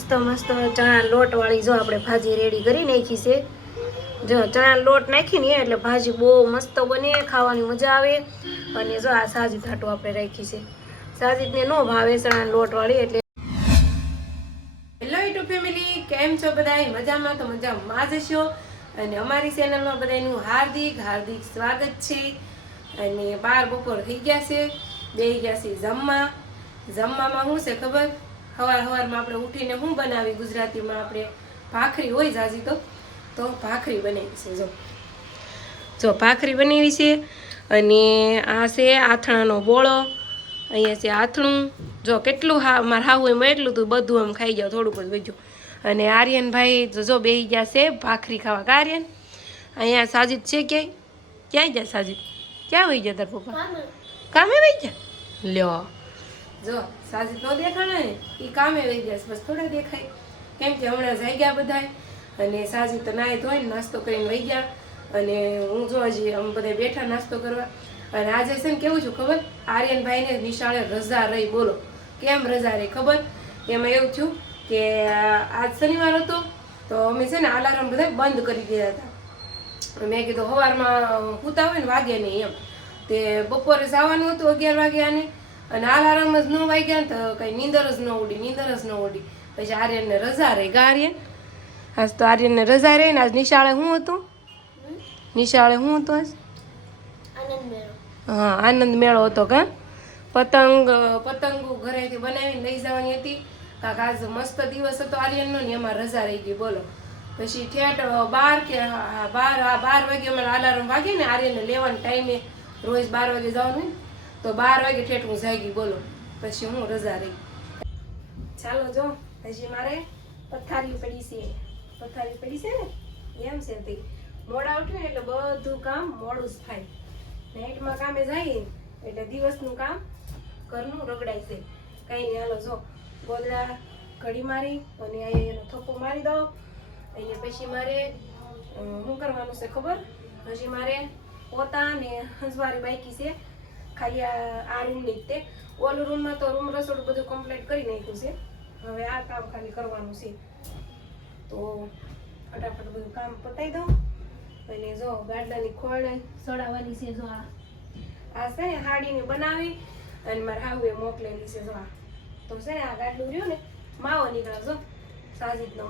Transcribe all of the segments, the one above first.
મસ્ત મસ્ત ચણા લોટવાળી જો આપણે ભાજી રેડી કરી નાખી છે. જો ચણા લોટ નાખીને એટલે ભાજી બહુ મસ્ત બને, ખાવાની મજા આવે. અને જો આ સાજી ધાટું આપણે રાખી છે. સાજીદને ન ભાવે ચણા લોટવાળી એટલે. હેલો યુટ્યુબ ફેમિલી, કેમ છો બધા? મજામાં તો મજામાં જ હશો. અને અમારી ચેનલમાં બધાનું હાર્દિક હાર્દિક સ્વાગત છે. અને 12 બપોર થઈ ગયા છે, બેસી ગયા છે જમવામાં શું છે ખબર? સવારમાં આપણે ઉઠીને શું બનાવી? ગુજરાતીમાં આપણે ભાખરી હોય જાજી તો ભાખરી બનાવી છે. જો ભાખરી બનાવી છે. અને આ છે આથણાનો બોળો. અહીંયા છે આથણું. જો કેટલું મારે હાવું એમાં એટલું તું બધું આમ ખાઈ જાવ, થોડુંક જ વધ્યું. અને આર્યનભાઈ જો બેસી ગયા છે ભાખરી ખાવા. કા આર્યન? અહીંયા સાજીદ છે ક્યાંય જાય સાજીદ? ક્યાં વહી ગયા તાર પપ્પા? કામે વહી ગયા? લ્યો જો સાજીદ નો દેખાણા ને એ કામે વહી ગયા, બસ થોડા દેખાય કેમ કે હમણાં જઈ ગયા બધા. અને સાજીદ તો નાહી ધોઈને નાસ્તો કરીને વહી ગયા. અને હું જો હજી અમે બધા બેઠા નાસ્તો કરવા. અને આજે છે ને કેવું છું ખબર? આર્યનભાઈને નિશાળે રજા રહી. બોલો કેમ રજા રહી ખબર? એમાં એવું થયું કે આજ શનિવાર હતો તો અમે છે ને અલાર્મ બધા બંધ કરી દીધા હતા. મેં કીધું સવારમાં સૂતા હોય ને વાગે નહીં એમ. તે બપોરે જવાનું હતું 11 વાગ્યાને, અને અલાર્મ જ ન વાગ્યા ને તો કંઈ નીંદર જ ન ઉડી. પછી આર્યનને રજા રહી. ગા આર્યન? આજ તો આર્યનને રજા રહી ને આજ નિશાળે શું હતું? આજ હા આનંદ મેળો હતો. કા પતંગો ઘરેથી બનાવીને લઈ જવાની હતી. કાંક આજ મસ્ત દિવસ હતો આર્યનનો ને એમાં રજા રહી ગઈ. બોલો પછી ઠેઠ 12 વાગે અમારે અલાર્મ વાગે ને આર્યનને લેવાના ટાઈમે, રોજ 12 વાગે જવાનું હોય ને તો 12 વાગે ઠેઠ હું જાગી. બોલો પછી હું રજા રહી. ચાલો જો હજી મારે પથારી પડી છે ને એમ છે તે મોડા ઉઠ્યું એટલે બધું કામ મોડું જ થાય. નાઇટમાં કામે જાય એટલે દિવસનું કામ ઘરનું રગડાય છે. કંઈ નહીં, હાલો જો ગોદડા ઘડી મારી અને અહીંયા એનો થપ્પો મારી દઉં. અહીંયા પછી મારે શું કરવાનું છે ખબર? હજી મારે પોતા ને હંસવારી બાકી છે, ખાલી આ રૂમની જ. તે ઓલું રૂમમાં તો રૂમ રસોડું બધું કમ્પ્લીટ કરી નાખ્યું છે. હવે આ કામ ખાલી કરવાનું છે. તો ફટાફટ બધું કામ પતાવી દઉં. અને જો ગાડલાની ખોળ સડાવવાની છે. જો આ છે ને હાડીને બનાવી અને મારે હાવે મોકલેલી છે. જો આ તો છે ને આ ગાડલું રહ્યું ને માવો નીકળ્યો. જો સાજીદનો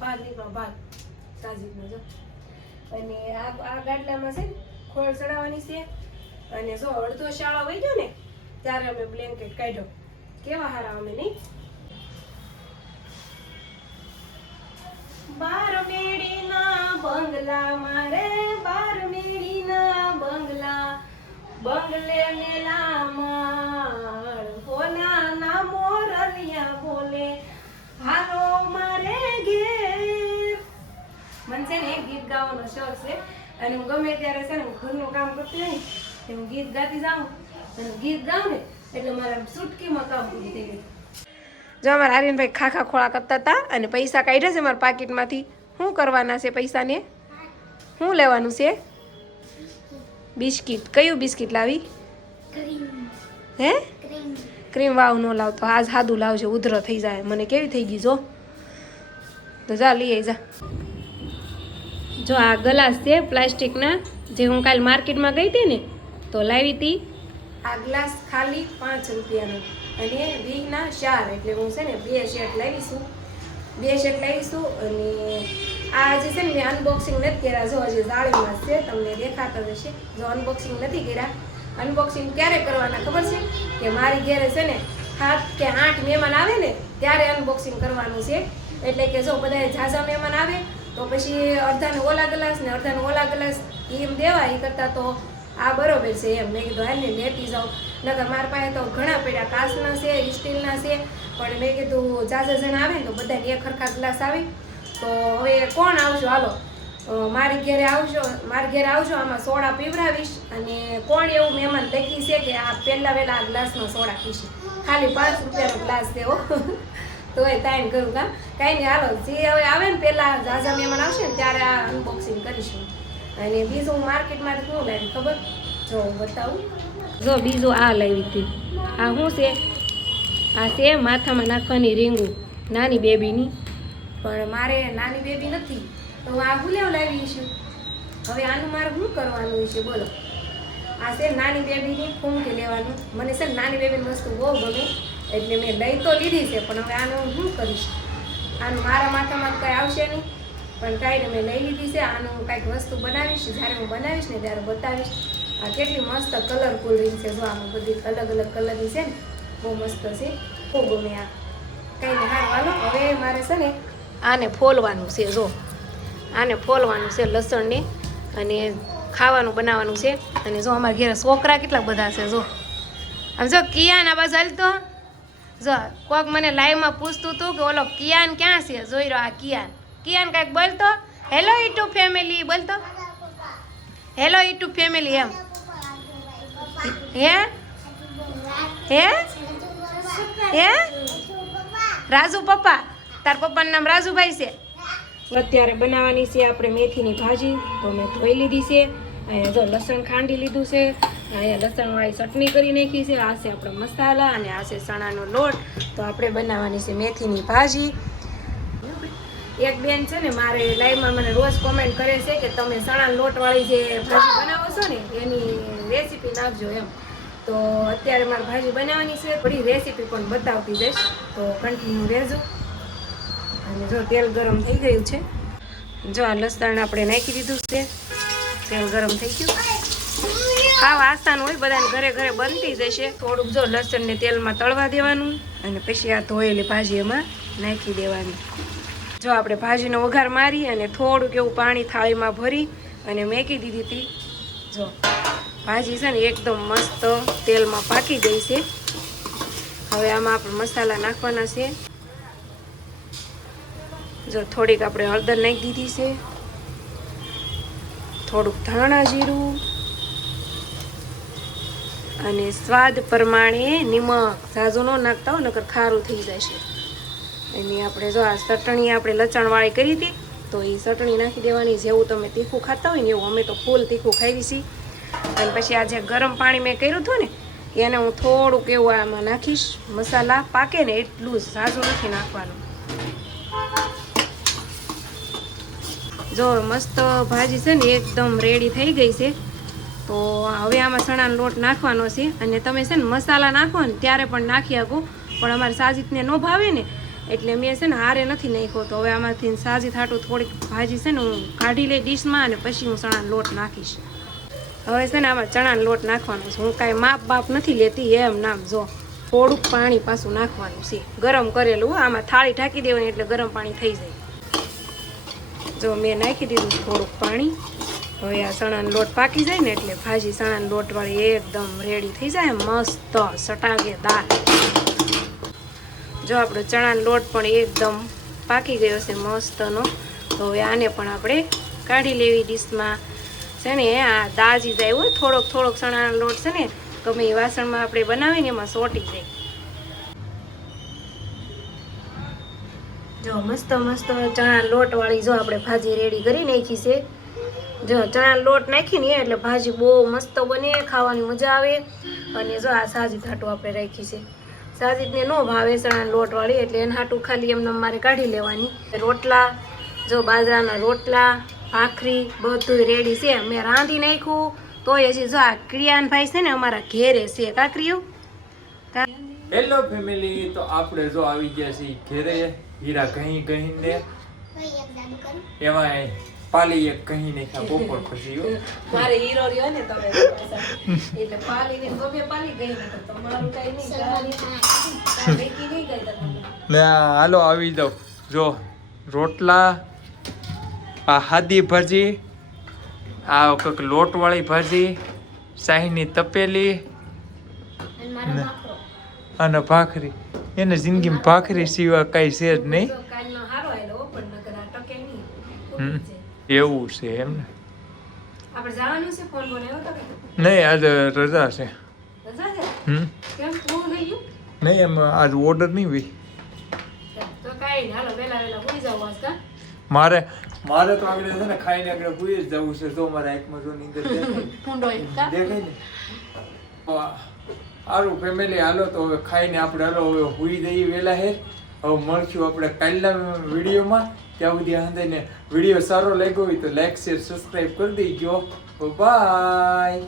ભાગ નીકળ્યો, સાજીદનો જો. અને આ ગાડલામાં છે ને ખોળ ચડાવવાની છે. અને જો અડધો શાળો વહી ગયો ને ત્યારે અમે બ્લેન્કેટ કાઢ્યો. કેવા હારા અમે નહીં? 12 મેડીના બંગલા મારે, 12 મેડીના બંગલા, બંગલે મેલા માળ, હોનાના મોરલિયા બોલે, હાલો મારે ઘેર. મને છે ને એક ગીત ગાવાનો શોખ છે. અને હું ગમે ત્યારે છે ને ઘરનું કામ કરતી હોય ને હું ગીત ગાતી જાઉં. અને ગીત ગાઉં ને એટલે મારા સુટકીમાં કામ પૂરું થઈ ગયું. જો અમારા આર્યનભાઈ ખાખા ખોળા કરતા હતા અને પૈસા કાઢ્યા છે મારા પાકીટમાંથી. શું કરવાના છે પૈસાને? શું લેવાનું છે? બિસ્કિટ. કયું બિસ્કિટ લાવી? હે ક્રીમ વાવ ન લાવતો, આજ સાદું લાવજો, ઉધરો થઈ જાય. મને કેવી થઈ ગઈ જો. તો જા લઈ જા. જો આ ગ્લાસ છે પ્લાસ્ટિકના, જે હું કાલે માર્કેટમાં ગઈ હતી ને તો લાવી હતી. આ ગ્લાસ ખાલી 5 રૂપિયાનો અને 20ના 4. એટલે હું છે ને 2 સેટ લાવીશું. અને આ જે છે ને મેં અનબોક્સિંગ નથી કર્યા. જો હજી જાળીમાં છે, તમને દેખાતા હશે. જો અનબોક્સિંગ નથી કર્યા. અનબોક્સિંગ ક્યારે કરવાના ખબર છે? કે મારી ઘરે છે ને 7 કે 8 મહેમાન આવે ને ત્યારે અનબોક્સિંગ કરવાનું છે. એટલે કે જો બધા ઝાઝા મહેમાન આવે તો પછી અડધાને ઓલા ગ્લાસ ને અડધાને ઓલા ગ્લાસ એમ દેવા. એ કરતાં તો આ બરોબર છે એમ. મેં કીધું હાલ ને લેતી જાઉં. નકર મારા પાસે તો ઘણા પડ્યા, કાચના છે, સ્ટીલના છે. પણ મેં કીધું ઝાઝા જણા આવે ને તો બધાને એક સરખા ગ્લાસ આવે. તો હવે કોણ આવજો? હાલો મારી ઘરે આવજો. આમાં સોડા પીવડાવીશ. અને કોણ એવું મહેમાન તકી છે કે આ વહેલા આ ગ્લાસમાં સોડા પીશે? ખાલી 5 રૂપિયાનો ગ્લાસ દેવો. તો એ તાઈને કરું. કાંઈ નહીં, હાલો જે હવે આવે ને પહેલાં ઝાઝા મહેમાન આવશે ને ત્યારે આ અનબોક્સિંગ કરીશું. અને બીજું માર્કેટમાંથી શું લાવી ખબર? જો હું બતાવું. જો બીજું આ લાવી હતી. આ શું છે? આ છે માથામાં નાખવાની રીંગું. નાની બેબીની, પણ મારે નાની બેબી નથી તો હું આ ભૂલેવ લાવી છું. હવે આનું મારે શું કરવાનું છે બોલો? આ છે નાની બેબીની ફૂંકે લેવાનું. મને છે ને નાની બેબીની વસ્તુ બહુ ગમે એટલે મેં લઈ તો લીધી છે, પણ હવે આનું હું શું કરીશ? આનું મારા માથામાં કંઈ આવશે નહીં, પણ કાંઈ મેં લઈ લીધી છે. આનું કાંઈક વસ્તુ બનાવીશ, જ્યારે હું બનાવીશ ને ત્યારે બતાવીશ. આ કેટલી મસ્ત કલરફુલ રીંગ છે. જો આમાં બધી અલગ અલગ કલરની છે ને, બહુ મસ્ત છે, બહુ ગમે આ. કંઈ ને હારવાનું. હવે મારે છે ને આને ફોલવાનું છે. જો આને ફોલવાનું છે લસણને, અને ખાવાનું બનાવવાનું છે. અને જો અમારા ઘરે છોકરા કેટલા બધા છે. જો આમ જો કિયાન આ બાજુ હાલતો. જો કોક મને લાઈવમાં પૂછતું હતું કે ઓલો કિયાન ક્યાં છે. જોઈ રહ્યો આ કિયાન. કિયાન કાંઈક બોલતો. હેલો યુટ્યુબ ફેમિલી બોલતો. હેલો યુટ્યુબ ફેમિલી એમ. હે હે હે રાજુ પપ્પા. તાર પપ્પાનું નામ રાજુભાઈ છે. અત્યારે બનાવવાની છે આપણે મેથીની ભાજી. તો મેં ધોઈ લીધી છે. અહીંયા જો લસણ ખાંડી લીધું છે. અહીંયા લસણવાળી ચટણી કરી નાખી છે. આ છે આપણે મસાલા અને આ છે ચણાનો લોટ. તો આપણે બનાવવાની છે મેથીની ભાજી. એક બેન છે ને મારે લાઈવમાં મને રોજ કોમેન્ટ કરે છે કે તમે ચણા લોટવાળી જે ભાજી બનાવો છો ને એની રેસીપી નાખજો એમ. તો અત્યારે મારે ભાજી બનાવવાની છે. બધી રેસીપી પણ બતાવતી જઈશ, તો કન્ટિન્યુ રહેજો. અને જો તેલ ગરમ થઈ ગયું છે. જો આ લસણ આપણે નાખી દીધું છે. તેલ ગરમ થઈ ગયું. ખાવા આસાન હોય, બધાને ઘરે ઘરે બનતી જશે. થોડુંક જો લસણને તેલમાં તળવા દેવાનું, અને પછી આ ધોયેલી ભાજી એમાં નાખી દેવાની. જો આપણે ભાજીનો વઘાર મારી અને થોડુંક એવું પાણી થાળીમાં ભરી અને મેકી દીધી હતી. જો ભાજી છે ને એકદમ મસ્ત તેલમાં પાકી ગઈ છે. હવે આમાં આપણે મસાલા નાખવાના છે. જો થોડીક આપણે હળદર નાખી દીધી છે, થોડુંક ધાણા જીરું અને સ્વાદ પ્રમાણે નિમક. ઝાઝું ન નાખતા હોય નકર ખારું થઈ જશે. એની આપણે જો આ ચટણી આપણે લચણવાળી કરી હતી, તો એ ચટણી નાખી દેવાની. જેવું તમે તીખું ખાતા હોય ને એવું. અમે તો ફૂલ તીખું ખાવી છીએ. અને પછી આ જે ગરમ પાણી મેં કર્યું હતું ને એને હું થોડુંક એવું આમાં નાખીશ. મસાલા પાકે ને એટલું જ, ઝાઝું નથી નાખવાનું. જો મસ્ત ભાજી છે ને એકદમ રેડી થઈ ગઈ છે. તો હવે આમાં ચણાનો લોટ નાખવાનો છે. અને તમે છે ને મસાલા નાખો ને ત્યારે પણ નાખી આપો, પણ અમારે સાજીતને ન ભાવે ને એટલે મેં છે ને હારે નથી નાખ્યો. તો હવે આમાંથી સાજી થાટું થોડીક ભાજી છે ને હું કાઢી લઈ ડીશમાં, અને પછી હું ચણાનો લોટ નાખીશ. હવે છે ને આમાં ચણાનો લોટ નાખવાનો છે. હું કાંઈ માપ બાપ નથી લેતી એમ નામ. જો થોડુંક પાણી પાછું નાખવાનું છે, ગરમ કરેલું. આમાં થાળી ઢાંકી દેવાની એટલે ગરમ પાણી થઈ જાય. જો મેં નાખી દીધું થોડુંક પાણી. હવે આ ચણાનો લોટ પાકી જાય ને એટલે ભાજી ચણાનો લોટવાળી એકદમ રેડી થઈ જાય, મસ્ત સટાકેદાર. જો આપણો ચણાનો લોટ પણ એકદમ પાકી ગયો છે મસ્તનો. તો હવે આને પણ આપણે કાઢી લેવી ડીશમાં. છે ને આ દાજી જાય હોય, થોડોક થોડોક ચણાનો લોટ છે ને ગમે એ વાસણમાં આપણે બનાવીને એમાં સોટી જાય. જો મસ્ત મસ્ત ચણા લોટવાળી જો આપણે ભાજી રેડી કરી નાખી છે. જો ચણા લોટ નાખી ને એટલે ભાજી બહુ મસ્ત બને, ખાવાની મજા આવે. અને જો આ સાજી થાટું આપણે રાખી છે. સાજીદને ન ભાવે ચણા લોટવાળી એટલે એને હાટું ખાલી એમને મારે કાઢી લેવાની. રોટલા જો બાજરાના રોટલા, ભાખરી બધું રેડી છે. મેં રાંધી નાખ્યું તોય હજી જો આ ક્રિયાનભાઈ છે ને અમારા ઘેરે છે. કાકરીઓ હેલો ફેમિલી. તો આપણે જો આવી ગયા છીએ ઘેરે. હીરા કહી કહીને એમાં પાલી એક કહી નાખ્યા બપોર પછી. મારે હીરો રહ્યો ને તમે એટલે પાલી ને ગમે પાલી ગઈ ને તમારું કઈ નહીં લે હાલો આવી જાવ. જો રોટલા, આ હાદી ભાજી, આ કંઈક લોટવાળી ભાજી, શાહીની તપેલી અને ભાખરી. એને જિંદગીમાં ભાખરી સિવાય કઈ છે જ નહીં. એવું છે એમ ને? નહીં આજે રજા છે. નહીં એમ આજ ઓર્ડર નહીં હોય મારે. મારે તો આગળ છે ને ખાઈને આગળ ભૂઈ જ જવું છે. જો મારા આંખમાં જો નીંદર દેખાય ને. સારું ફેમિલી હાલો તો હવે ખાઈને આપણે હાલો હવે ભૂઈ જઈએ વેલા હે. હવે મળશું આપણે કાલના વિડીયોમાં. ત્યાં સુધી આંધે વિડીયો સારો લાગ્યો હોય તો લાઈક શેર સબસ્ક્રાઈબ કરી દેજો. બાય.